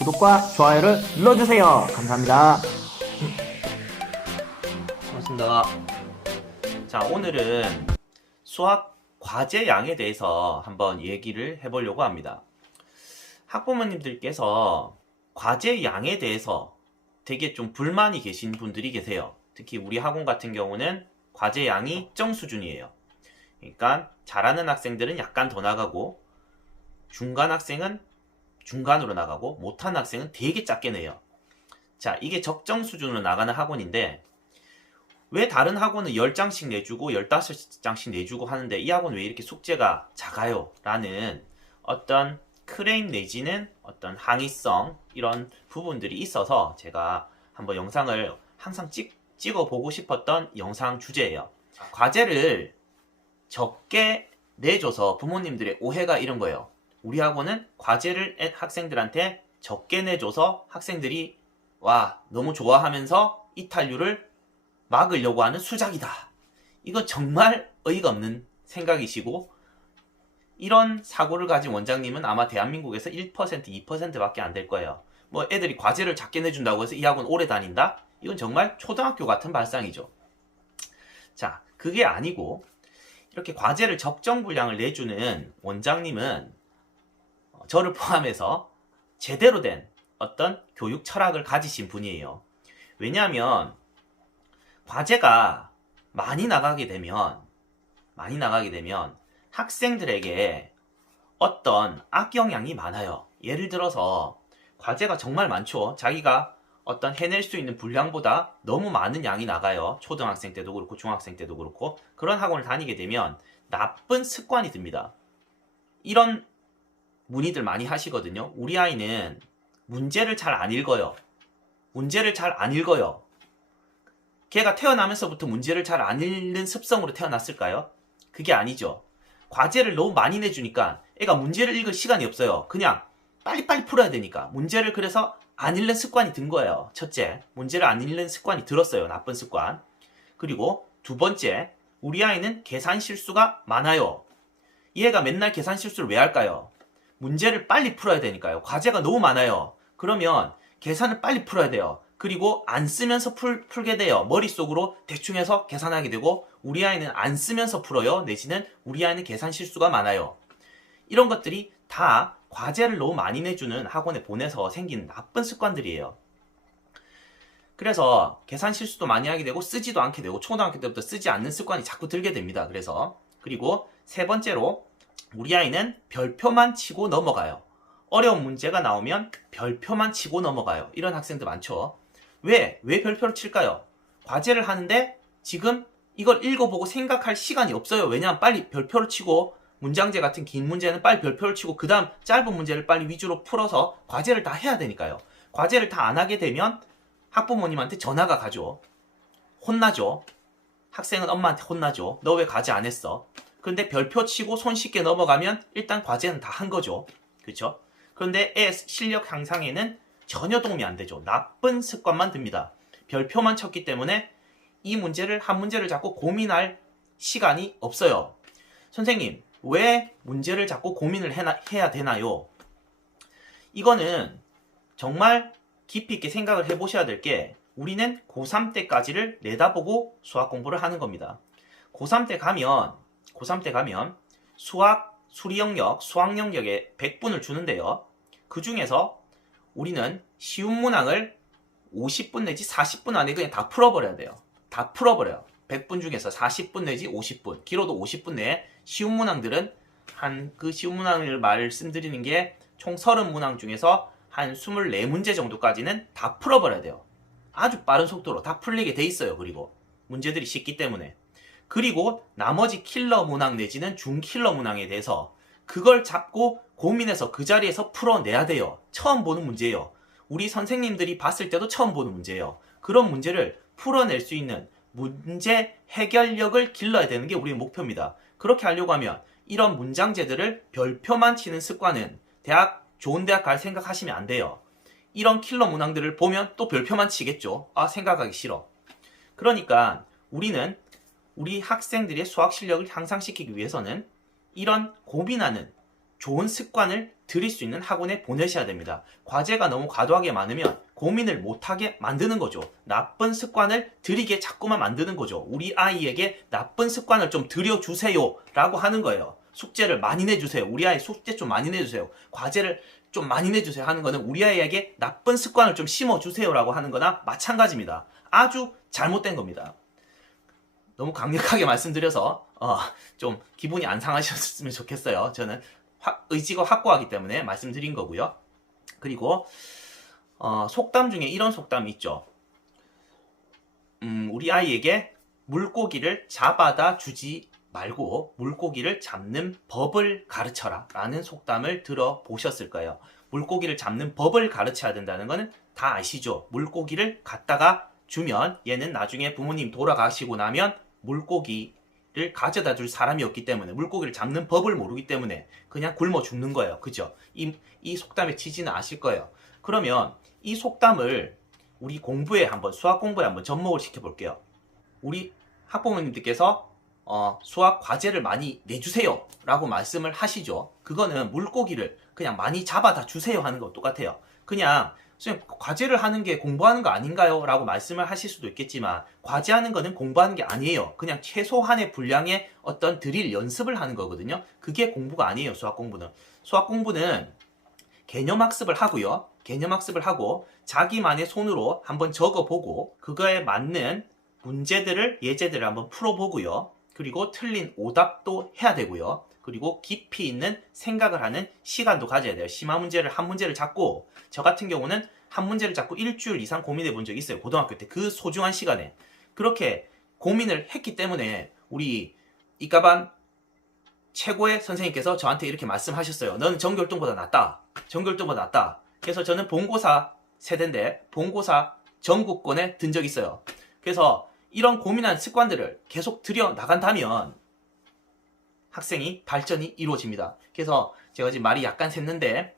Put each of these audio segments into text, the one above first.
구독과 좋아요를 눌러주세요. 감사합니다. 반갑습니다. 자, 오늘은 수학 과제 양에 대해서 한번 얘기를 해보려고 합니다. 학부모님들께서 과제 양에 대해서 되게 좀 불만이 계신 분들이 계세요. 특히 우리 학원 같은 경우는 과제 양이 특정 수준이에요. 그러니까 잘하는 학생들은 약간 더 나가고 중간 학생은 중간으로 나가고 못하는 학생은 되게 작게 내요. 자, 이게 적정 수준으로 나가는 학원인데 왜 다른 학원은 10장씩 내주고 15장씩 내주고 하는데 이 학원 왜 이렇게 숙제가 작아요? 라는 어떤 클레임 내지는 어떤 항의성 이런 부분들이 있어서 제가 한번 영상을 항상 찍어보고 싶었던 영상 주제예요. 과제를 적게 내줘서 부모님들의 오해가 이런 거예요. 우리 학원은 과제를 학생들한테 적게 내줘서 학생들이 와 너무 좋아하면서 이탈률을 막으려고 하는 수작이다. 이건 정말 어이가 없는 생각이시고 이런 사고를 가진 원장님은 아마 대한민국에서 1%, 2%밖에 안 될 거예요. 뭐 애들이 과제를 작게 내준다고 해서 이 학원 오래 다닌다? 이건 정말 초등학교 같은 발상이죠. 자, 그게 아니고 이렇게 과제를 적정 분량을 내주는 원장님은 저를 포함해서 제대로 된 어떤 교육 철학을 가지신 분이에요. 왜냐하면 과제가 많이 나가게 되면 학생들에게 어떤 악영향이 많아요. 예를 들어서 과제가 정말 많죠. 자기가 어떤 해낼 수 있는 분량보다 너무 많은 양이 나가요. 초등학생 때도 그렇고 중학생 때도 그렇고 그런 학원을 다니게 되면 나쁜 습관이 듭니다. 이런 문의들 많이 하시거든요. 우리 아이는 문제를 잘 안 읽어요. 걔가 태어나면서부터 문제를 잘 안 읽는 습성으로 태어났을까요? 그게 아니죠. 과제를 너무 많이 내주니까 애가 문제를 읽을 시간이 없어요. 그냥 빨리빨리 풀어야 되니까. 문제를 그래서 안 읽는 습관이 든 거예요. 첫째, 문제를 안 읽는 습관이 들었어요. 나쁜 습관. 그리고 두 번째, 우리 아이는 계산 실수가 많아요. 얘가 맨날 계산 실수를 왜 할까요? 문제를 빨리 풀어야 되니까요. 과제가 너무 많아요. 그러면 계산을 빨리 풀어야 돼요. 그리고 안 쓰면서 풀게 돼요. 머릿속으로 대충 해서 계산하게 되고 우리 아이는 안 쓰면서 풀어요. 내지는 우리 아이는 계산 실수가 많아요. 이런 것들이 다 과제를 너무 많이 내주는 학원에 보내서 생긴 나쁜 습관들이에요. 그래서 계산 실수도 많이 하게 되고 쓰지도 않게 되고 초등학교 때부터 쓰지 않는 습관이 자꾸 들게 됩니다. 그리고 세 번째로 우리 아이는 별표만 치고 넘어가요. 어려운 문제가 나오면 별표만 치고 넘어가요. 이런 학생들 많죠. 왜 별표를 칠까요? 과제를 하는데 지금 이걸 읽어보고 생각할 시간이 없어요. 왜냐하면 빨리 별표를 치고 문장제 같은 긴 문제는 빨리 별표를 치고 그 다음 짧은 문제를 빨리 위주로 풀어서 과제를 다 해야 되니까요. 과제를 다 안 하게 되면 학부모님한테 전화가 가죠. 혼나죠. 학생은 엄마한테 혼나죠. 너 왜 과제 안 했어? 근데 별표 치고 손쉽게 넘어가면 일단 과제는 다 한 거죠. 그렇죠? 그런데 애 실력 향상에는 전혀 도움이 안 되죠. 나쁜 습관만 듭니다. 별표만 쳤기 때문에 이 문제를 한 문제를 자꾸 고민할 시간이 없어요. 선생님, 왜 문제를 자꾸 고민을 해야 되나요? 이거는 정말 깊이 있게 생각을 해보셔야 될 게 우리는 고3 때까지를 내다보고 수학 공부를 하는 겁니다. 고3 때 가면 수학, 수리 영역, 수학 영역에 100분을 주는데요. 그 중에서 우리는 쉬운 문항을 50분 내지 40분 안에 그냥 다 풀어버려야 돼요. 다 풀어버려요. 100분 중에서 40분 내지 50분, 길어도 50분 내에 쉬운 문항들은 그 쉬운 문항을 말씀드리는 게 총 30문항 중에서 한 24문제 정도까지는 다 풀어버려야 돼요. 아주 빠른 속도로 다 풀리게 돼 있어요. 그리고 문제들이 쉽기 때문에. 그리고 나머지 킬러 문항 내지는 중킬러 문항에 대해서 그걸 잡고 고민해서 그 자리에서 풀어내야 돼요. 처음 보는 문제예요. 우리 선생님들이 봤을 때도 처음 보는 문제예요. 그런 문제를 풀어낼 수 있는 문제 해결력을 길러야 되는 게 우리의 목표입니다. 그렇게 하려고 하면 이런 문장제들을 별표만 치는 습관은 좋은 대학 갈 생각하시면 안 돼요. 이런 킬러 문항들을 보면 또 별표만 치겠죠. 생각하기 싫어. 그러니까 우리는 우리 학생들의 수학 실력을 향상시키기 위해서는 이런 고민하는 좋은 습관을 들일 수 있는 학원에 보내셔야 됩니다. 과제가 너무 과도하게 많으면 고민을 못하게 만드는 거죠. 나쁜 습관을 들이게 자꾸만 만드는 거죠. 우리 아이에게 나쁜 습관을 좀 들여주세요 라고 하는 거예요. 숙제를 많이 내주세요. 우리 아이 숙제 좀 많이 내주세요. 과제를 좀 많이 내주세요 하는 거는 우리 아이에게 나쁜 습관을 좀 심어주세요 라고 하는 거나 마찬가지입니다. 아주 잘못된 겁니다. 너무 강력하게 말씀드려서 좀 기분이 안 상하셨으면 좋겠어요. 저는 의지가 확고하기 때문에 말씀드린 거고요. 그리고 속담 중에 이런 속담이 있죠. 우리 아이에게 물고기를 잡아다 주지 말고 물고기를 잡는 법을 가르쳐라 라는 속담을 들어보셨을 거예요. 물고기를 잡는 법을 가르쳐야 된다는 거는 다 아시죠? 물고기를 갖다가 주면 얘는 나중에 부모님 돌아가시고 나면 물고기를 가져다 줄 사람이 없기 때문에 물고기를 잡는 법을 모르기 때문에 그냥 굶어 죽는 거예요. 그죠? 이 속담의 취지는 아실 거예요. 그러면 이 속담을 우리 공부에 한번 수학 공부에 한번 접목을 시켜볼게요. 우리 학부모님들께서 수학 과제를 많이 내주세요 라고 말씀을 하시죠. 그거는 물고기를 그냥 많이 잡아다 주세요 하는 거 똑같아요. 그냥 선생님 과제를 하는 게 공부하는 거 아닌가요? 라고 말씀을 하실 수도 있겠지만 과제하는 거는 공부하는 게 아니에요. 그냥 최소한의 분량의 어떤 드릴 연습을 하는 거거든요. 그게 공부가 아니에요. 수학 공부는. 수학 공부는 개념학습을 하고요. 개념학습을 하고 자기만의 손으로 한번 적어보고 그거에 맞는 문제들을 예제들을 한번 풀어보고요. 그리고 틀린 오답도 해야 되고요. 그리고 깊이 있는 생각을 하는 시간도 가져야 돼요. 심화 문제를 한 문제를 잡고 저 같은 경우는 한 문제를 잡고 일주일 이상 고민해 본 적이 있어요. 고등학교 때 그 소중한 시간에 그렇게 고민을 했기 때문에 우리 이과반 최고의 선생님께서 저한테 이렇게 말씀하셨어요. 너는 전교일등보다 낫다. 전교일등보다 낫다. 그래서 저는 본고사 세대인데 본고사 전국권에 든 적이 있어요. 그래서 이런 고민한 습관들을 계속 들여 나간다면 학생이 발전이 이루어집니다. 그래서 제가 지금 말이 약간 샜는데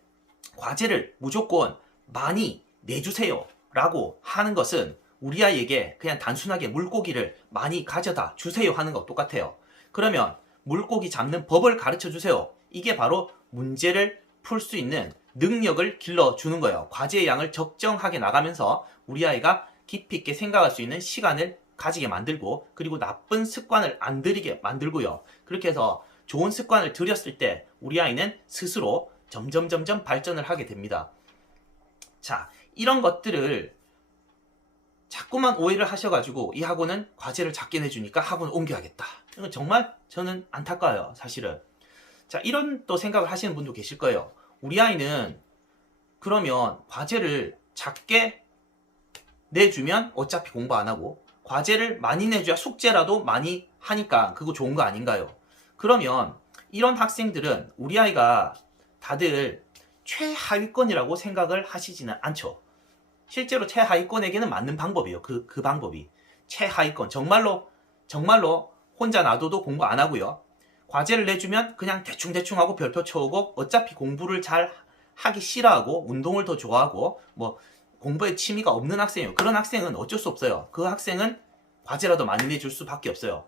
과제를 무조건 많이 내주세요 라고 하는 것은 우리 아이에게 그냥 단순하게 물고기를 많이 가져다 주세요 하는 것 똑같아요. 그러면 물고기 잡는 법을 가르쳐 주세요. 이게 바로 문제를 풀 수 있는 능력을 길러주는 거예요. 과제의 양을 적정하게 나가면서 우리 아이가 깊이 있게 생각할 수 있는 시간을 가지게 만들고 그리고 나쁜 습관을 안 들이게 만들고요. 그렇게 해서 좋은 습관을 들였을 때 우리 아이는 스스로 점점 발전을 하게 됩니다. 자, 이런 것들을 자꾸만 오해를 하셔가지고 이 학원은 과제를 작게 내주니까 학원을 옮겨야겠다. 이건 정말 저는 안타까워요, 사실은. 자, 이런 또 생각을 하시는 분도 계실 거예요. 우리 아이는 그러면 과제를 작게 내주면 어차피 공부 안 하고 과제를 많이 내줘야 숙제라도 많이 하니까 그거 좋은 거 아닌가요? 그러면 이런 학생들은 우리 아이가 다들 최하위권이라고 생각을 하시지는 않죠. 실제로 최하위권에게는 맞는 방법이에요. 그 방법이. 최하위권. 정말로 혼자 놔둬도 공부 안 하고요. 과제를 내주면 그냥 대충 하고 별표 쳐오고 어차피 공부를 잘 하기 싫어하고 운동을 더 좋아하고 뭐 공부에 취미가 없는 학생이에요. 그런 학생은 어쩔 수 없어요. 그 학생은 과제라도 많이 내줄 수밖에 없어요.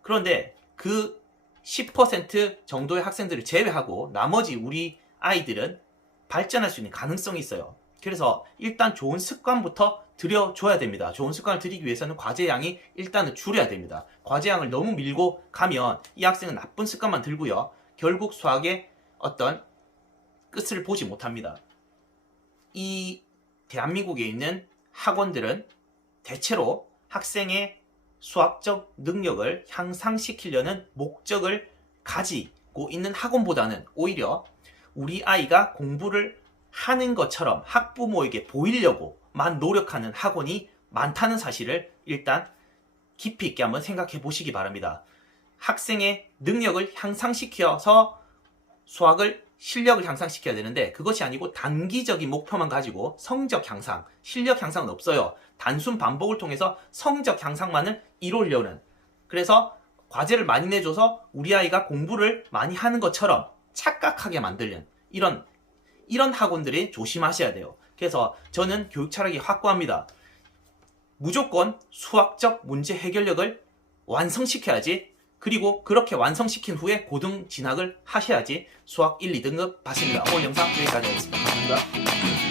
그런데 그 10% 정도의 학생들을 제외하고 나머지 우리 아이들은 발전할 수 있는 가능성이 있어요. 그래서 일단 좋은 습관부터 들여줘야 됩니다. 좋은 습관을 들이기 위해서는 과제 양이 일단은 줄여야 됩니다. 과제 양을 너무 밀고 가면 이 학생은 나쁜 습관만 들고요. 결국 수학의 어떤 끝을 보지 못합니다. 이 대한민국에 있는 학원들은 대체로 학생의 수학적 능력을 향상시키려는 목적을 가지고 있는 학원보다는 오히려 우리 아이가 공부를 하는 것처럼 학부모에게 보이려고만 노력하는 학원이 많다는 사실을 일단 깊이 있게 한번 생각해 보시기 바랍니다. 학생의 능력을 향상시켜서 실력을 향상시켜야 되는데 그것이 아니고 단기적인 목표만 가지고 성적 향상, 실력 향상은 없어요. 단순 반복을 통해서 성적 향상만을 이루려는, 그래서 과제를 많이 내줘서 우리 아이가 공부를 많이 하는 것처럼 착각하게 만들는 이런 학원들이 조심하셔야 돼요. 그래서 저는 교육 철학이 확고합니다. 무조건 수학적 문제 해결력을 완성시켜야지 그리고 그렇게 완성시킨 후에 고등 진학을 하셔야지 수학 1, 2등급 받습니다. 오늘 영상 여기까지 하겠습니다. 감사합니다.